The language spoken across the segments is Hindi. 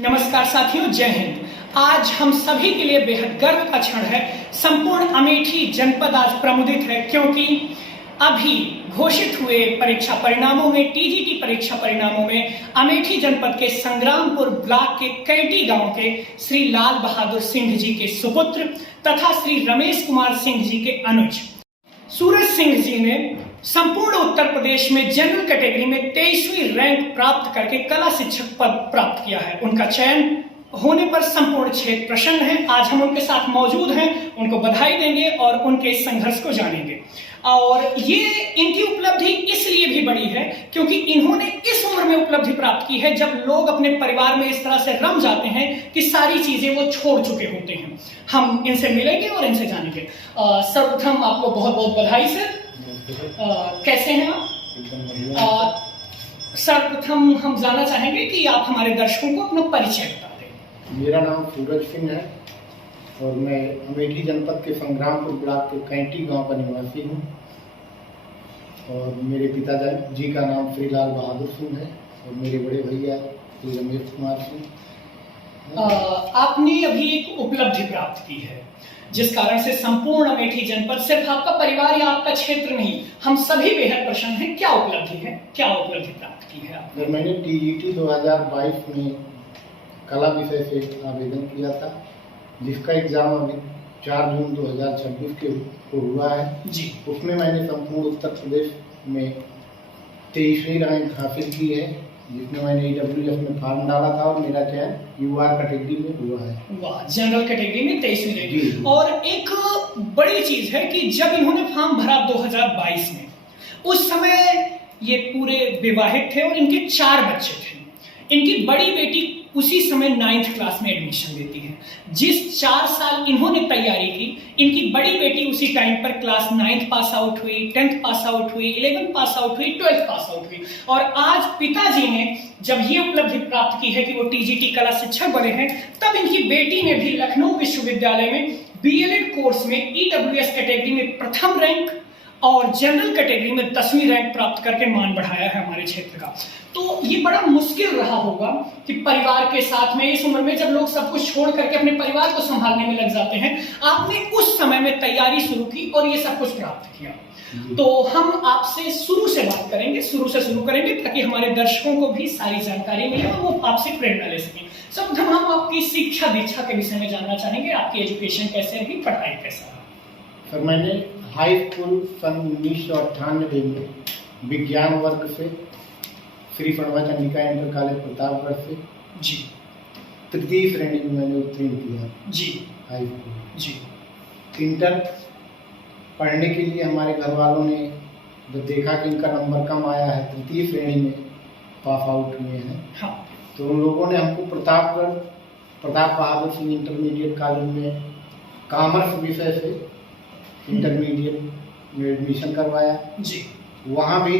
नमस्कार साथियों, जय हिंद। आज हम सभी के लिए बेहद गर्व का क्षण है। संपूर्ण अमेठी जनपद आज प्रमुदित है क्योंकि अभी घोषित हुए परीक्षा परिणामों में, टीजीटी परीक्षा परिणामों में अमेठी जनपद के संग्रामपुर ब्लॉक के कैटी गांव के श्री लाल बहादुर सिंह जी के सुपुत्र तथा श्री रमेश कुमार सिंह जी के अनुज सूरज सिंह जी ने संपूर्ण उत्तर प्रदेश में जनरल कैटेगरी में 23वीं रैंक प्राप्त करके कला शिक्षक पद प्राप्त किया है। उनका चयन होने पर संपूर्ण क्षेत्र प्रसन्न है। आज हम उनके साथ मौजूद हैं, उनको बधाई देंगे और उनके संघर्ष को जानेंगे। और ये इनकी उपलब्धि इसलिए भी बड़ी है क्योंकि इन्होंने इस उम्र में उपलब्धि प्राप्त की है जब लोग अपने परिवार में इस तरह से रम जाते हैं कि सारी चीजें वो छोड़ चुके होते हैं। हम इनसे मिलेंगे और इनसे जानेंगे। सर्वप्रथम आपको बहुत बहुत बधाई सर। कैसे हैं आप? सर्वप्रथम हम जानना चाहेंगे कि आप हमारे दर्शकों को अपना परिचय बता दें। मेरा नाम सूरज सिंह है और मैं अमेठी जनपद के संग्रामपुर ब्लॉक के कैंटी गांव का निवासी हूं। और मेरे पिताजी का नाम श्री लाल बहादुर सिंह है और मेरे बड़े भैया श्री रमेश कुमार सिंह। आपने अभी एक उपलब्धि प्राप्त की है जिस कारण से संपूर्ण अमेठी जनपद, सिर्फ आपका परिवार या आपका क्षेत्र नहीं, हम सभी बेहद प्रसन्न हैं। क्या उपलब्धि है, क्या उपलब्धि प्राप्त की है आपने? मैंने टीजीटी 2022 में कला विषय से आवेदन किया था जिसका एग्जाम अभी 4 जून 2026 को हुआ है जी। उसमें मैंने संपूर्ण उत्तर प्रदेश में 23वीं रैंक हासिल की है जिसमें मैंने EWS में फॉर्म डाला था और मेरा चयन UR कैटेगरी में हुआ है। वाह, जनरल कैटेगरी में 23वीं रैंक। और एक बड़ी चीज है कि जब इन्होंने फॉर्म भरा 2022 में, उस समय ये पूरे विवाहित थे और इनके 4 बच्चे थे। इनकी बड़ी बेटी उसी समय 9th क्लास में एडमिशन लेती है। जिस 4 साल इन्होंने तैयारी की, इनकी बड़ी बेटी उसी टाइम पर क्लास 9th पास आउट हुई, 10th पास आउट हुई, 11th पास आउट हुई, 12th पास आउट हुई। और आज पिताजी ने जब ये उपलब्धि प्राप्त की है कि वो टीजीटी कला शिक्षक बने हैं, तब इनकी बेटी ने भी लखनऊ विश्वविद्यालय में BLED कोर्स में EWS कैटेगरी में प्रथम रैंक और जनरल कैटेगरी में 10वीं रैंक प्राप्त करके मान बढ़ाया है हमारे क्षेत्र का। तो ये बड़ा मुश्किल रहा होगा कि परिवार के साथ में इस उम्र में जब लोग सब कुछ छोड़ करके अपने परिवार को संभालने में लग जाते हैं, आपने उस समय में तैयारी शुरू की और ये सब कुछ प्राप्त किया। तो हम आपसे शुरू से बात करेंगे, शुरू से शुरू करेंगे ताकि हमारे दर्शकों को भी सारी जानकारी मिले और वो आपसे प्रेरणा ले सकें। सर्वप्रथम हम आपकी शिक्षा दीक्षा के विषय में जानना चाहेंगे। आपकी एजुकेशन कैसे रही, पढ़ाई कैसा रहा? सर, मैंने हाई स्कूल सन 1998 में विज्ञान वर्ग से श्री प्रणवा चंडिका इंटर कॉलेज प्रतापगढ़ से जी 3री श्रेणी में मैंने उत्तीर्ण किया जी हाई स्कूल जी। इंटर पढ़ने के लिए हमारे घर वालों ने जब देखा कि इनका नंबर कम आया है, 3री श्रेणी में पास आउट हुए हैं, हाँ। तो उन लोगों ने हमको प्रताप बहादुर सिंह इंटरमीडिएट कॉलेज में कॉमर्स विषय से इंटरमीडिएट में एडमिशन करवाया जी। वहाँ भी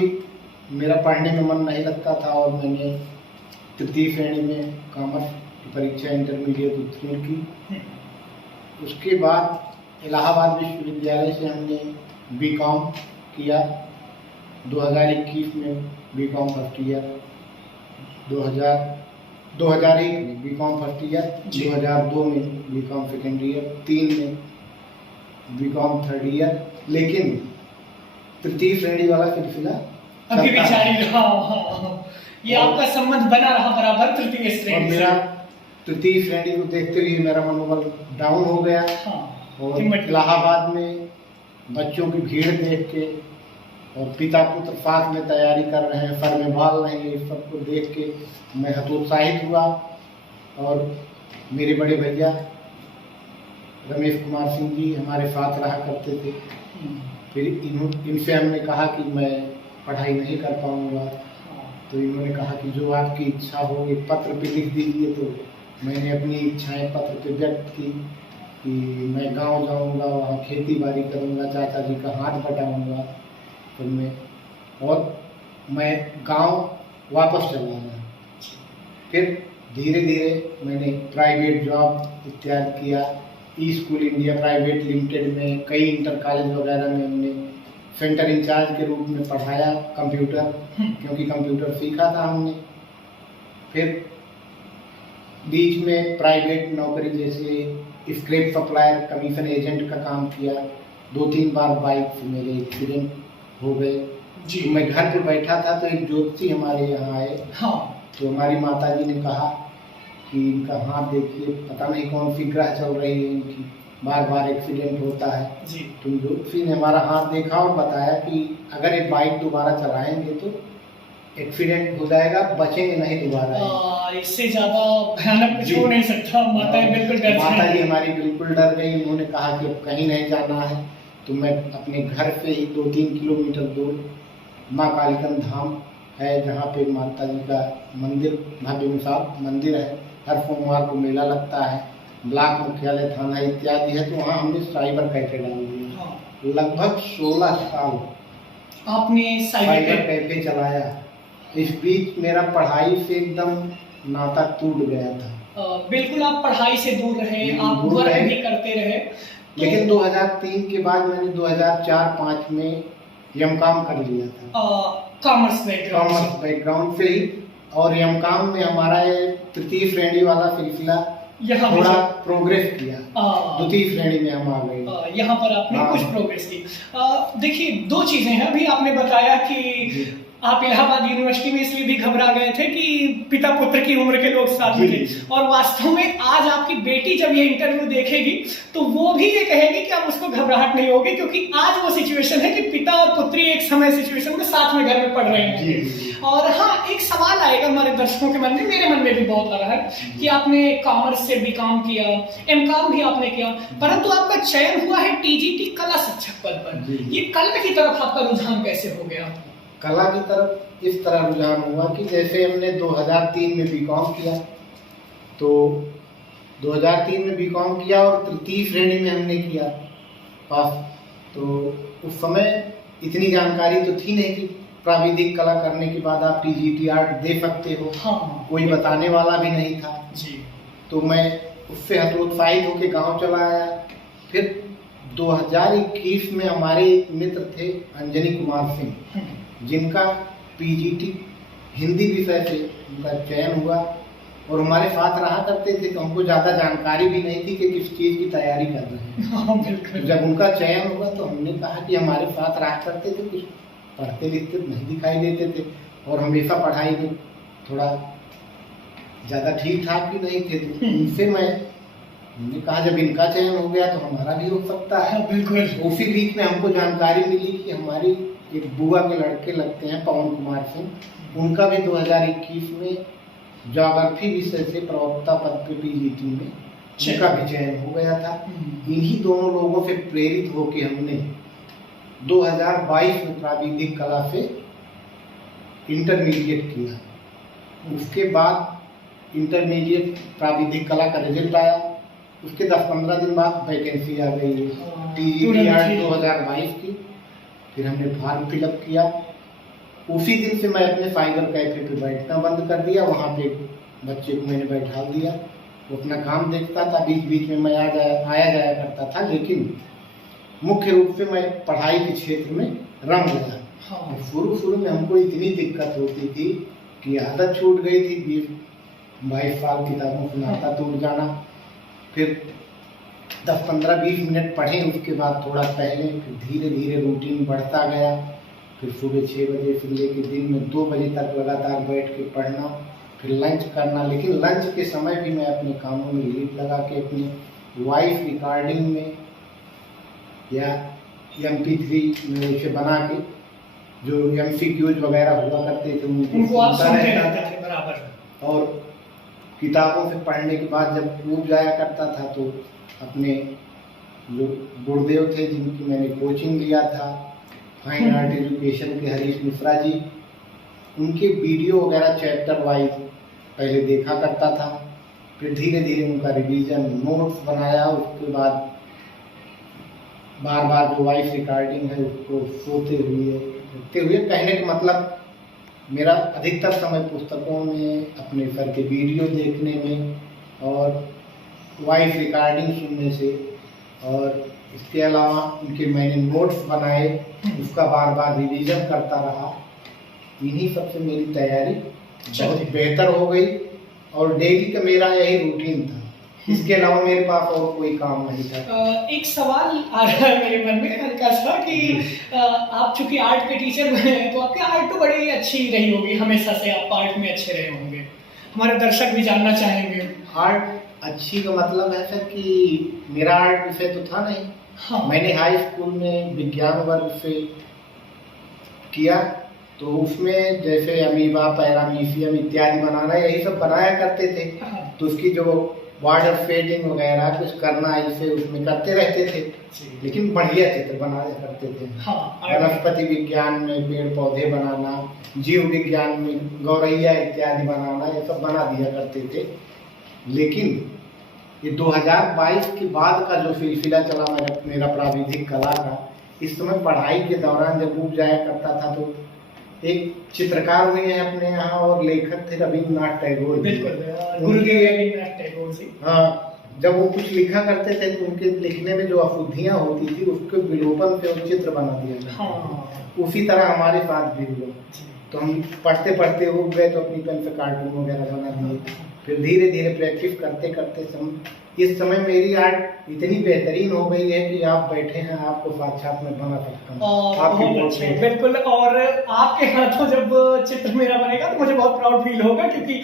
मेरा पढ़ने में मन नहीं लगता था और मैंने 3री श्रेणी में कॉमर्स की परीक्षा इंटरमीडिएट उत्तीर्ण की। उसके बाद इलाहाबाद विश्वविद्यालय से हमने BCom किया। 2021 में BCom फर्स्ट ईयर, 2001 में BCom फर्स्ट ईयर, 2002 में BCom सेकेंड ईयर, 3 में BCom थर्ड ईयर। लेकिन 3री श्रेणी वाला सिलसिला अभी भी जारी रहा। ये आपका संबंध बना रहा बराबर 3री श्रेणी। और मेरा 3री श्रेणी को देखते हुए मेरा मनोबल डाउन हो गया। हाँ। और इलाहाबाद में बच्चों की भीड़ देख के और पिता पुत्र साथ में तैयारी कर रहे हैं, सर में बाल नहीं है, इस सबको देख के मैं हतोत्साहित हुआ। और मेरे बड़े भैया रमेश कुमार सिंह जी हमारे साथ रहा करते थे। फिर इनसे हमने कहा कि मैं पढ़ाई नहीं कर पाऊंगा, तो इन्होंने कहा कि जो आपकी इच्छा हो एक पत्र पे लिख दीजिए। तो मैंने अपनी इच्छाएं पत्र पे व्यक्त की कि मैं गांव जाऊंगा, वहाँ खेती बाड़ी करूंगा, चाचा जी का हाथ बटाऊंगा। तो मैं गांव वापस चला आया। फिर धीरे धीरे मैंने प्राइवेट जॉब इत्यादि किया। स्कूल इंडिया प्राइवेट लिमिटेड में कई इंटर कॉलेज वगैरह में हमने सेंटर इंचार्ज के रूप में पढ़ाया कंप्यूटर, क्योंकि कंप्यूटर सीखा था हमने। फिर बीच में प्राइवेट नौकरी जैसे स्क्रैप सप्लायर कमीशन एजेंट का काम किया। 2-3 बार बाइक से मेरे एक्सीडेंट हो गए जी। मैं घर पे बैठा था तो एक ज्योतिषी हमारे यहाँ आए। हाँ। तो हमारी माता जी ने कहा कि इनका हाथ देखिए, पता नहीं कौन सी ग्रह चल रही है इनकी, बार बार एक्सीडेंट होता है जी। तो ज्योतिषी ने हमारा हाथ देखा और बताया कि अगर ये बाइक दोबारा चलाएंगे तो एक्सीडेंट हो जाएगा, बचेंगे नहीं दोबारा। इससे ज्यादा भयानक कुछ हो नहीं सकता। माता बिल्कुल डर माता जी हमारी बिल्कुल डर गई। उन्होंने कहा कि अब कहीं नहीं जाना है। तो मैं अपने घर से ही 2-3 किलोमीटर दूर माँ कालीकंद धाम है, जहाँ पे माता जी का मंदिर, भव्य विशाल मंदिर है। हर सोमवार को मेला लगता है। ब्लॉक मुख्यालय, थाना इत्यादि है। तो वहाँ हमने साइबर कैफे डाल दिया। हाँ। लगभग 16 साल आपने साइबर कैफे चलाया। इस बीच मेरा पढ़ाई से एकदम नाता टूट गया था। बिल्कुल आप पढ़ाई से दूर रहे, आप वर्क भी करते रहे। लेकिन 2003 के बाद मैंने 2004-05 में एमकॉम कर लिया था। कॉमर्स बैकग्राउंड से ही। और एमकॉम में हमारा तृतीय श्रेणी वाला सिलसिला थोड़ा प्रोग्रेस किया। द्वितीय श्रेणी में हम आ गए। यहाँ पर आपने कुछ प्रोग्रेस की। देखिए, 2 चीजें हैं। अभी आपने बताया कि आप इलाहाबाद यूनिवर्सिटी में इसलिए भी घबरा गए थे कि पिता पुत्र की उम्र के लोग साथ में थे, और वास्तव में आज आपकी बेटी जब ये इंटरव्यू देखेगी तो वो भी ये कहेगी कि अब उसको घबराहट नहीं होगी, क्योंकि आज वो सिचुएशन है कि पिता और पुत्री एक समय सिचुएशन में साथ में घर में पढ़ रहे हैं। और हाँ, एक सवाल आएगा हमारे दर्शकों के मन में, मेरे मन में भी बहुत आ रहा है कि आपने कॉमर्स से बीकॉम किया, एमकॉम भी आपने किया, परंतु आपका चयन हुआ है टीजीटी कला शिक्षक पद पर। ये कला की तरफ आपका रुझान कैसे हो गया? कला की तरफ इस तरह रुझान हुआ कि जैसे हमने 2003 में बीकॉम किया, तो 2003 में बीकॉम किया और तृतीय श्रेणी में हमने किया पास। तो उस समय इतनी जानकारी तो थी नहीं कि प्राविधिक कला करने के बाद आप टीजीटी आर्ट दे सकते हो। हाँ। कोई बताने वाला भी नहीं था जी। तो मैं उससे हतोत्साहित होकर गांव चला आया। फिर 2021 में हमारे एक मित्र थे अंजनी कुमार सिंह, जिनका पीजीटी हिंदी विषय से उनका चयन हुआ और हमारे साथ रहा करते थे। तो हमको ज़्यादा जानकारी भी नहीं थी कि किस चीज़ की तैयारी कर रहे हैं। जब उनका चयन हुआ तो हमने कहा कि हमारे साथ रहा करते थे, कुछ पढ़ते लिखते नहीं दिखाई देते थे और हमेशा पढ़ाई में थोड़ा ज़्यादा ठीक ठाक भी नहीं थे। तो उनसे हमने कहा जब इनका चयन हो गया तो हमारा भी हो सकता है। बिल्कुल। उसी बीच में हमको जानकारी मिली कि हमारी एक बुआ के लड़के लगते हैं पवन कुमार सिंह, उनका भी 2021 में ज्योग्राफी विषय से प्रवक्ता पद पे पीजीटी में उनका भी चयन हो गया था। इन्हीं दोनों लोगों से प्रेरित होकर हमने 2022 में प्राविधिक कला से इंटरमीडिएट किया। उसके बाद इंटरमीडिएट प्राविधिक कला का रिजल्ट आया। उसके 10-15 दिन बाद वैकेंसी आ गई टीजीटी आर्ट 2022 की। फिर हमने फॉर्म फिलअप किया। उसी दिन से मैं अपने साइबर कैफे पे बैठना बंद कर दिया। वहाँ पे बच्चे को मैंने बैठा दिया, वो अपना काम देखता था, बीच बीच में मैं आया जाया करता था, लेकिन मुख्य रूप से मैं पढ़ाई के क्षेत्र में रम गया। हाँ। शुरू में हमको इतनी दिक्कत होती थी कि आदत छूट गई थी। 20-22 साल किताबों से नाता टूट जाना। फिर 10-15-20 मिनट पढ़े, उसके बाद थोड़ा टहले, फिर धीरे धीरे रूटीन बढ़ता गया। फिर सुबह 6 बजे से लेकर दिन में 2 बजे तक लगातार बैठ के पढ़ना, फिर लंच करना। लेकिन लंच के समय भी मैं अपने कामों में लीड लगा के अपनी वॉइस रिकॉर्डिंग में या MP3 में उसे बना के जो MCQs वगैरह हुआ करते थे उनको आप सुनते रहते थे बराबर। और किताबों से पढ़ने के बाद जब ऊब जाया करता था तो अपने जो गुरुदेव थे जिनकी मैंने कोचिंग लिया था, फाइन आर्ट एजुकेशन के हरीश मिश्रा जी, उनके वीडियो वगैरह चैप्टर वाइज पहले देखा करता था। फिर धीरे धीरे उनका रिवीजन नोट्स बनाया। उसके बाद बार बार जो वॉइस रिकॉर्डिंग है उसको सोते हुए कहने का मतलब मेरा अधिकतर समय पुस्तकों में, अपने सर के वीडियो देखने में और वॉइस रिकॉर्डिंग सुनने से, और इसके अलावा उनके मैंने नोट्स बनाए, उसका बार बार रिवीजन करता रहा। इन्हीं सबसे मेरी तैयारी बहुत बेहतर हो गई और डेली का मेरा यही रूटीन था। इसके अलावा मेरे पास और कोई काम नहीं था। एक सवाल आ रहा है मेरे मन में हल्का सा कि आप चूंकि आर्ट के टीचर बने हैं तो आपकी आर्ट तो बड़ी अच्छी रही होगी, हमेशा से आप आर्ट में अच्छे रहे होंगे, हमारे दर्शक भी जानना चाहेंगे। आर्ट अच्छी का मतलब है सर कि मेरा आर्ट विषय तो था नहीं। हाँ। मैंने हाई स्कूल में विज्ञान वर्ग से किया, तो उसमें जैसे अमीबा, पैरामीशियम इत्यादि बनाना, यही सब बनाया करते थे। हाँ। तो उसकी जो वाटर फेडिंग वगैरह कुछ करना ऐसे उसमें करते रहते थे, लेकिन बढ़िया चित्र बनाया करते थे। हाँ। वनस्पति विज्ञान में पेड़ पौधे बनाना, जीव विज्ञान में गौरैया इत्यादि बनाना, ये सब बना दिया करते थे। लेकिन ये 2022 के बाद का जो सिलसिला चला मेरा प्राविधिक कला का, इस समय पढ़ाई के दौरान जब ऊब जाया करता था तो एक चित्रकार हुए हैं अपने यहाँ और लेखक थे रविन्द्रनाथ टैगोर। बिल्कुल, गुरुदेव रविन्द्रनाथ टैगोर जी। हाँ, जब वो कुछ लिखा करते थे तो उनके लिखने में जो अशुद्धियाँ होती थी उसके विलोपन से वो चित्र बना दिया। हाँ। उसी तरह हमारे साथ भी हुआ। तो हम पढ़ते पढ़ते उब गए तो अपनी पेन से कार्टून वगैरह बना दिए। फिर धीरे धीरे प्रैक्टिस करते करते इस समय मेरी आर्ट इतनी बेहतरीन हो गई है कि आप बैठे हैं, आपको साक्षात में बना सकता हूँ। बहुत अच्छे, बिल्कुल। और आपके हाथों जब चित्र मेरा बनेगा तो मुझे बहुत प्राउड फील होगा, क्योंकि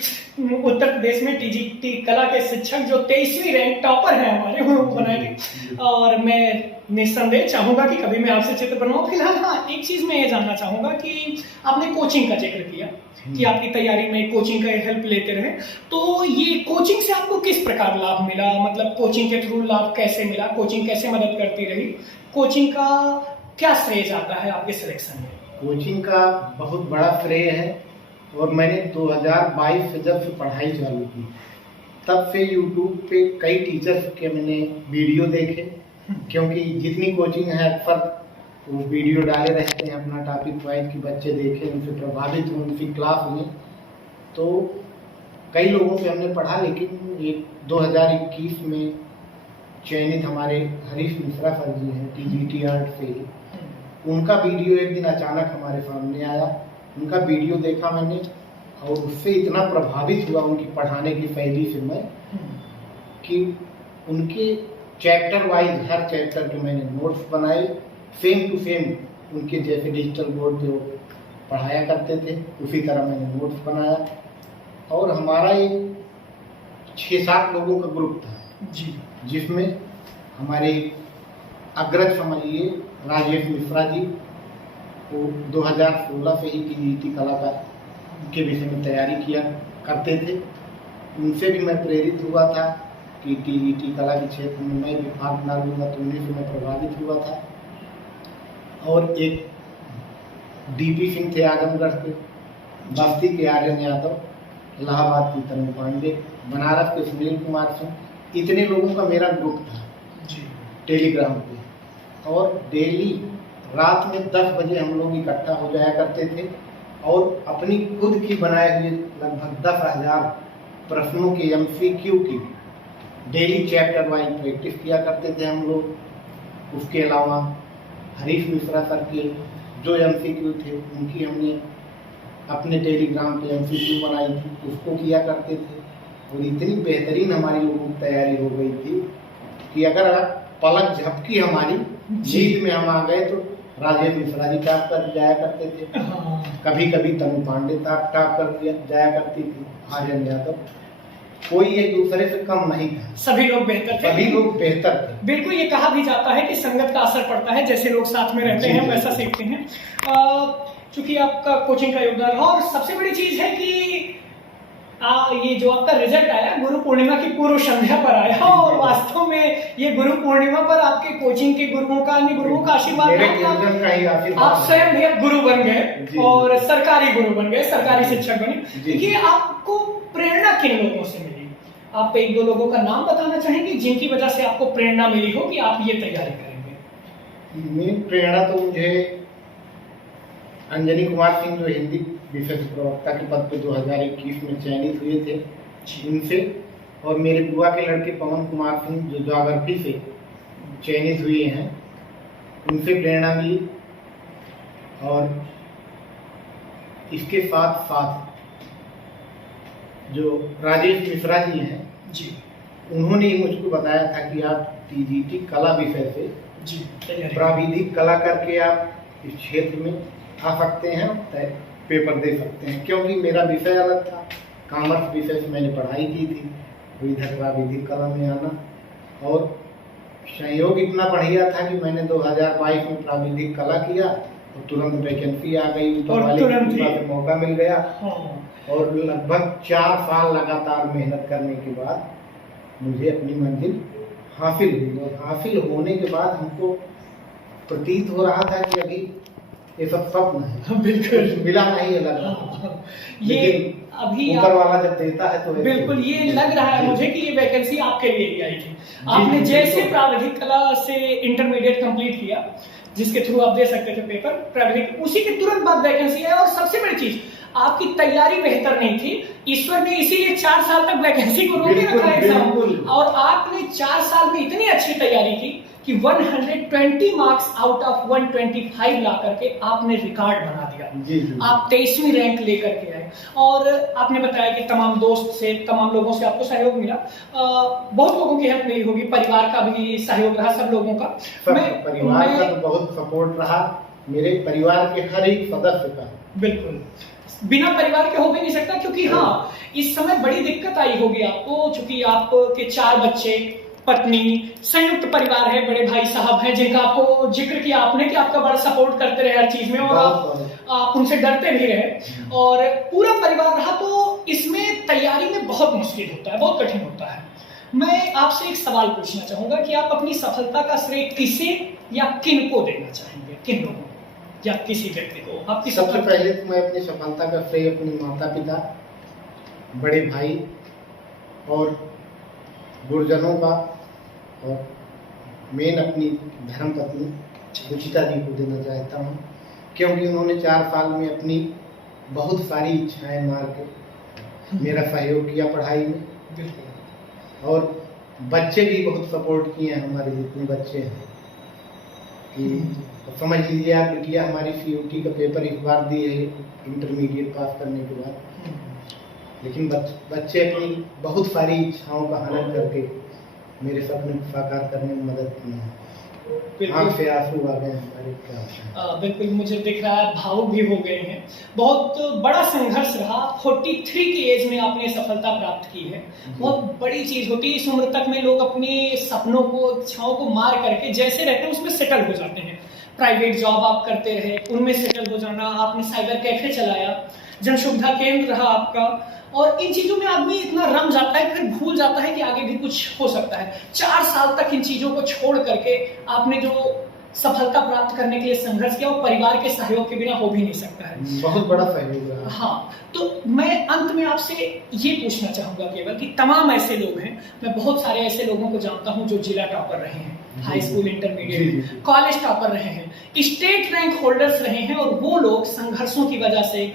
उत्तर प्रदेश में टीजीटी कला के शिक्षक जो 23वीं रैंक टॉपर हैं हमारे, वो बनाएंगे। और मैं निस्संदेह चाहूंगा कि कभी मैं आपसे चित्र बनवाऊं। फिलहाल हाँ, एक चीज मैं ये जानना चाहूंगा कि आपने कोचिंग का जिक्र किया कि आपकी तैयारी में कोचिंग का हेल्प लेते रहे, तो ये कोचिंग से आपको किस प्रकार लाभ मिला? मतलब कोचिंग के थ्रू लाभ कैसे मिला? कोचिंग कैसे मदद करती रही? कोचिंग का क्या श्रेय जाता है आपके सिलेक्शन में? कोचिंग का बहुत बड़ा श्रेय है। और मैंने 2022 से जब से पढ़ाई चालू की तब से यूट्यूब पे कई टीचर्स के मैंने वीडियो देखे, क्योंकि जितनी कोचिंग है अक्सर वो वीडियो डाले रहते हैं अपना टॉपिक वाइज कि बच्चे देखें, उनसे प्रभावित हों, उनकी क्लास में। तो कई लोगों से हमने पढ़ा, लेकिन एक 2021 में चयनित हमारे हरीश मिश्रा सर जी हैं टीजीटी आर्ट से, उनका वीडियो एक दिन अचानक हमारे सामने आया। उनका वीडियो देखा मैंने और उससे इतना प्रभावित हुआ उनकी पढ़ाने की शैली से मैं कि उनके चैप्टर वाइज हर चैप्टर के मैंने नोट्स बनाए, सेम टू सेम उनके जैसे डिजिटल बोर्ड पे वो पढ़ाया करते थे उसी तरह मैंने नोट्स बनाया। और हमारा एक 6-7 लोगों का ग्रुप था जी, जिसमें हमारे अग्रज समझिए राजेश मिश्रा जी, वो 2016 से ही टीजीटी कला के विषय में तैयारी किया करते थे। उनसे भी मैं प्रेरित हुआ था कि टीजीटी कला के क्षेत्र में मैं भी भाग डालूंगा, तो उन्हीं से मैं प्रभावित हुआ था। और एक डीपी सिंह थे आजमगढ़ के, बस्ती के आर्यन यादव, इलाहाबाद की तनु पांडे, बनारस के सुनील कुमार सिंह, इतने लोगों का मेरा ग्रुप था जी टेलीग्राम पे। और डेली रात में 10 बजे हम लोग इकट्ठा हो जाया करते थे और अपनी खुद की बनाए हुए लगभग 10,000 प्रश्नों के MCQ की डेली चैप्टर वाइज प्रैक्टिस किया करते थे हम लोग। उसके अलावा हरीश मिश्रा सर के जो MCQ थे उनकी हमने अपने टेलीग्राम पे MCQ बनाई थी, उसको किया करते थे। और इतनी बेहतरीन हमारी लोगों की तैयारी हो गई थी कि अगर पलक झपकी हमारी जीत में हम आ गए तो राजेश मिश्रा जी टॉप कर जाया करते थे, कभी कभी तनु पांडे टॉप कर जाया करती थी, आर्यन यादव, कोई एक दूसरे से कम नहीं था, सभी लोग बेहतर थे। सभी लोग बेहतर थे। बिल्कुल, ये कहा भी जाता है कि संगत का असर पड़ता है, जैसे लोग साथ में रहते हैं वैसा सीखते हैं। चूंकि आपका कोचिंग का योगदान रहा, और सबसे बड़ी चीज है कि ये जो आपका रिजल्ट आया गुरु पूर्णिमा की पूर्व संध्या पर आया, और वास्तव में ये गुरु पूर्णिमा पर आपके कोचिंग के गुरुओं का, अन्य गुरुओं का आशीर्वाद आप स्वयं भी अब गुरु बन गए और सरकारी गुरु बन गए, सरकारी शिक्षक बने। ये आपको प्रेरणा किन लोगों से मिली? आप 1-2 लोगों का नाम बताना चाहेंगे जिनकी वजह से आपको प्रेरणा मिली हो कि आप ये तैयारी करेंगे? मेरी प्रेरणा तो मुझे अंजनी कुमार सिंह जो हिंदी विषय प्रवक्ता के पद पे 2021 में चयनित हुए थे, उनसे, और मेरे बुआ के लड़के पवन कुमार सिंह जो ज्योग्राफी से चयनित हुए हैं, उनसे प्रेरणा मिली। और इसके साथ साथ जो राजेश मिश्रा जी हैं जी उन्होंने ही मुझको बताया था कि आप टीजीटी कला विषय से जी तैयारी प्राविधिक कला करके आप इस क्षेत्र में आ सकते हैं, पेपर दे सकते हैं। क्योंकि मेरा विषय अलग था, कॉमर्स विषय से मैंने पढ़ाई की थी, तो इधर प्राविधिक कला में आना और सहयोग इतना बढ़िया था कि मैंने 2022 में प्राविधिक कला किया और तुरंत वैकेंसी आ गई, ऊपर वाले की कृपा से मौका मिल गया। और लगभग 4 साल लगातार मेहनत करने के बाद मुझे अपनी मंजिल हासिल हुई और हासिल होने के बाद हमको प्रतीत हो रहा था कि अभी ये सब स्वप्न है, बिल्कुल मिला नहीं है लग रहा। ये लेकिन अभी ऊपर वाला जब देता है तो बिल्कुल ये लग रहा है मुझे कि ये वैकेंसी आपके लिए ही आई थी। आपने जैसे प्राविधिक कला से इंटरमीडिएट कंप्लीट किया, जिसके थ्रू आप दे सकते थे पेपर प्राविधिक, उसी के तुरंत बाद वैकेंसी आई। और सबसे बड़ी चीज, आपकी तैयारी बेहतर नहीं थी, ईश्वर ने इसीलिए 4 साल तक वैकेंसी को रोके रखा एग्जाम। और आपने 4 साल में इतनी अच्छी तैयारी की कि 120 मार्क्स आउट ऑफ 125 ला करके आपने रिकॉर्ड बना दिया। जी, जी। आप 23वीं रैंक लेकर के आए और आपने बताया कि तमाम दोस्त से, तमाम लोगों से आपको सहयोग मिला। बहुत लोगों की हेल्प मिली होगी, परिवार का भी सहयोग रहा, सब लोगों का। परिवार का तो बहुत सपोर्ट रहा, मेरे परिवार के हर एक सदस्य का। बिल्कुल, बिना परिवार के हो भी नहीं सकता, क्योंकि हाँ इस समय बड़ी दिक्कत आई होगी आपको, क्योंकि आपके 4 बच्चे, पत्नी, संयुक्त परिवार है, बड़े भाई साहब हैं जिनका आपको जिक्र किया आपने कि आपका बड़ा सपोर्ट करते रहे हर चीज में और आप उनसे डरते भी रहे और पूरा परिवार रहा। तो इसमें तैयारी में बहुत मुश्किल होता है, बहुत कठिन होता है। मैं आपसे एक सवाल पूछना चाहूंगा कि आप अपनी सफलता का श्रेय किसे या किन को देना चाहेंगे, किन लोगों को या किसी व्यक्ति को? आपकी सबसे पहले तो मैं अपनी सफलता का श्रेय अपने माता पिता, बड़े भाई और गुरुजनों का और मेन अपनी धर्म पत्नी रुचिता जी को देना चाहता हूँ, क्योंकि उन्होंने 4 साल में अपनी बहुत सारी इच्छाएं मार के मेरा सहयोग किया पढ़ाई में। और बच्चे भी बहुत सपोर्ट किए हैं, हमारे जितने बच्चे हैं कि समझ लीजिए आप, बिटिया हमारी CUT का पेपर इस बार दी है इंटरमीडिएट पास करने के बाद, लेकिन बच्चे अपनी बहुत सारी इच्छाओं का हनन करके मेरे सपने को साकार करने में मदद की है। आँख से आंसू आ गए हमारे। बिल्कुल, मुझे दिख रहा है भावुक भी हो गए हैं। बहुत बड़ा संघर्ष रहा, 43 की एज में आपने सफलता प्राप्त की है, बहुत बड़ी चीज होती है। इस उम्र तक में लोग अपने सपनों को, इच्छाओं को मार करके जैसे रहते हैं उसमें सेटल हो जाते हैं। प्राइवेट जॉब आप करते रहे, उनमें सेटल हो जाना, आपने साइबर कैफे चलाया, जन सुविधा केंद्र रहा आपका, और इन चीजों में आदमी इतना रम जाता है फिर भूल जाता है कि आगे भी कुछ हो सकता है। 4 साल तक इन चीजों को छोड़ करके आपने जो सफलता प्राप्त करने के लिए संघर्ष किया, वो परिवार के सहयोग के बिना हो भी नहीं सकता है। बहुत बड़ा सहयोग रहा। हाँ, तो मैं अंत में आपसे ये पूछना चाहूंगा केवल कि तमाम ऐसे लोग हैं, मैं बहुत सारे ऐसे लोगों को जानता हूं जो जिला टॉपर रहे हैं, high school, intermediate, college topper रहे हैं, स्टेट रैंक होल्डर्स रहे हैं, और वो लोग संघर्षों की वजह से,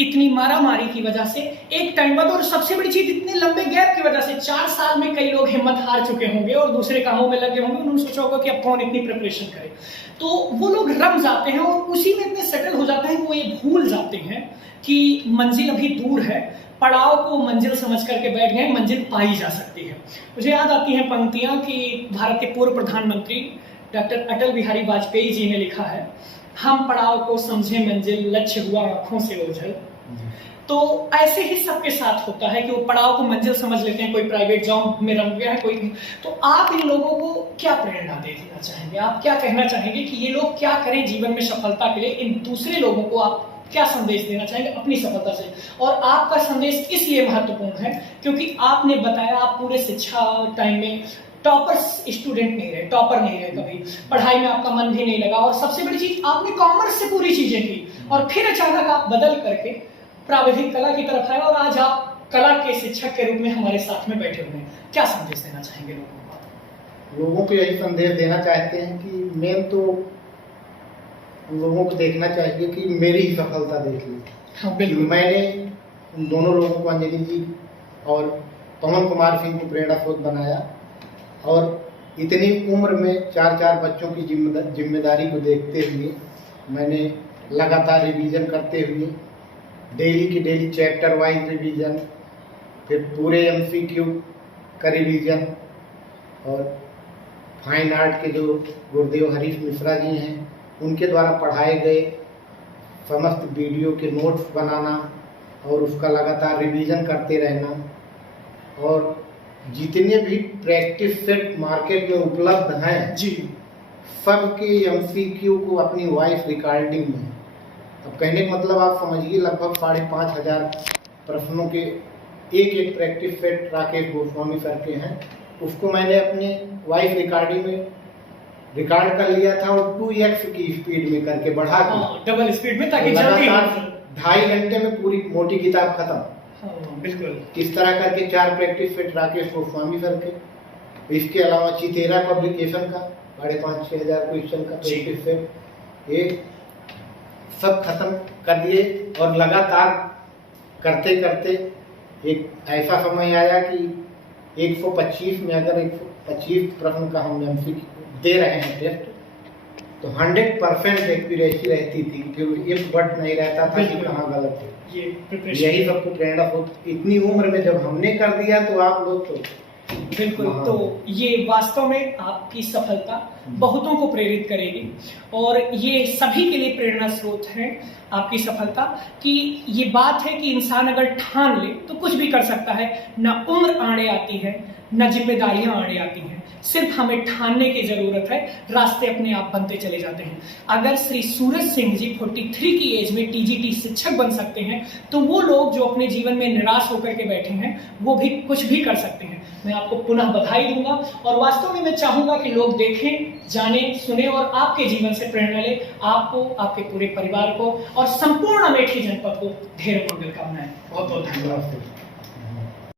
इतनी मारामारी की वजह से, एक टाइम बाद, और सबसे बड़ी चीज इतने लंबे गैप की वजह से 4 साल में कई लोग हिम्मत हार चुके होंगे और दूसरे कामों में लगे होंगे। उन्होंने सोचा होगा कि अब कौन इतनी प्रिपरेशन करे, तो वो लोग रम जाते हैं और उसी में इतने सेटल हो जाते हैं कि वो ये भूल जाते हैं कि मंजिल अभी दूर है, पड़ाव को मंजिल समझ करके बैठ गए, मंजिल पाई जा सकती है। मुझे याद आती हैं पंक्तियां कि भारत के पूर्व प्रधानमंत्री डॉक्टर अटल बिहारी वाजपेयी जी ने लिखा है, हम पड़ाव को समझे मंजिल, लक्ष्य हुआ आंखों से ओझल। तो ऐसे ही सबके साथ होता है कि वो पड़ाव को मंजिल समझ लेते हैं, कोई प्राइवेट जॉब में रम गया है, कोई। तो आप इन लोगों को क्या प्रेरणा देना चाहेंगे, आप क्या कहना चाहेंगे कि ये लोग क्या करें जीवन में सफलता के लिए? इन दूसरे लोगों को आप क्या संदेश देना चाहेंगे अपनी सफलता से? और आपका संदेश इसलिए महत्वपूर्ण है क्योंकि आपने बताया आप पूरे शिक्षा टाइम में टॉपर स्टूडेंट नहीं रहे, टॉपर नहीं रहे, कभी पढ़ाई में आपका मन भी नहीं लगा, और सबसे बड़ी चीज आपने कॉमर्स से पूरी चीजें की और फिर अचानक आप बदल करके प्राविधिक कला की तरफ आए और आज आप कला के शिक्षक के रूप में हमारे साथ में बैठे हुए हैं। क्या संदेश देना चाहेंगे लोगों को? लोगों को यही संदेश देना चाहते हैं कि मेन तो लोगों को देखना चाहिए कि मेरी ही सफलता देख ली। हाँ, बिल्कुल। मैंने उन दोनों लोगों को, अंजलि जी और पवन कुमार सिंह को प्रेरणा स्रोत बनाया, और इतनी उम्र में 4 बच्चों की जिम्मेदारी को देखते हुए मैंने लगातार रिवीजन करते हुए डेली की डेली चैप्टर वाइज रिवीजन, फिर पूरे MCQ का रिवीजन, और फाइन आर्ट के जो गुरुदेव हरीश मिश्रा जी हैं उनके द्वारा पढ़ाए गए समस्त वीडियो के नोट्स बनाना और उसका लगातार रिवीजन करते रहना, और जितने भी प्रैक्टिस सेट मार्केट में उपलब्ध हैं जी, सबके MCQ को अपनी वॉइस रिकॉर्डिंग में, अब कहने का मतलब आप समझिए लगभग 5,500 प्रश्नों के एक practice set Rakesh Goswami sir के हैं, उसको मैंने अपने वॉइस रिकॉर्डिंग में रिकॉर्ड कर लिया था और 2x की स्पीड में करके बढ़ा के डबल स्पीड में, ताकि जल्दी लगातार 2.5 घंटे में पूरी मोटी किताब खत्म। बिल्कुल इस तरह करके 4 practice set Rakesh Goswami sir के, इसके अलावा चितेरा पब्लिकेशन का 5,500-6,000 क्वेश्चन का प्रैक्टिस सेट, ये सब खत्म कर दिए। और लगातार करते करते एक ऐसा समय आया कि 125 में अगर 125 प्रश्न का हम MCQ दे रहे हैं टेस्ट, तो 100% एक्यूरेसी रहती थी, फिर एक वर्ड नहीं रहता था कि कहाँ गलत है। यही सबको प्रेरणा होती, इतनी उम्र में जब हमने कर दिया तो आप लोग तो बिल्कुल। तो ये वास्तव में आपकी सफलता बहुतों को प्रेरित करेगी, और ये सभी के लिए प्रेरणा स्रोत है आपकी सफलता, कि ये बात है कि इंसान अगर ठान ले तो कुछ भी कर सकता है। ना उम्र आड़े आती है, ना जिम्मेदारियां आड़े आती हैं, सिर्फ हमें ठानने की जरूरत है, रास्ते अपने आप बनते चले जाते हैं। अगर श्री सूरज सिंह जी 43 की एज में TGT शिक्षक बन सकते हैं, तो वो लोग जो अपने जीवन में निराश होकर के बैठे हैं वो भी कुछ भी कर सकते हैं। मैं आपको पुनः बधाई दूंगा, और वास्तव में मैं चाहूंगा कि लोग देखें, जाने, सुने और आपके जीवन से प्रेरणा ले। आपको, आपके पूरे परिवार को और संपूर्ण अमेठी जनपद को ढेरों मंगल कामनाएं। बहुत बहुत धन्यवाद।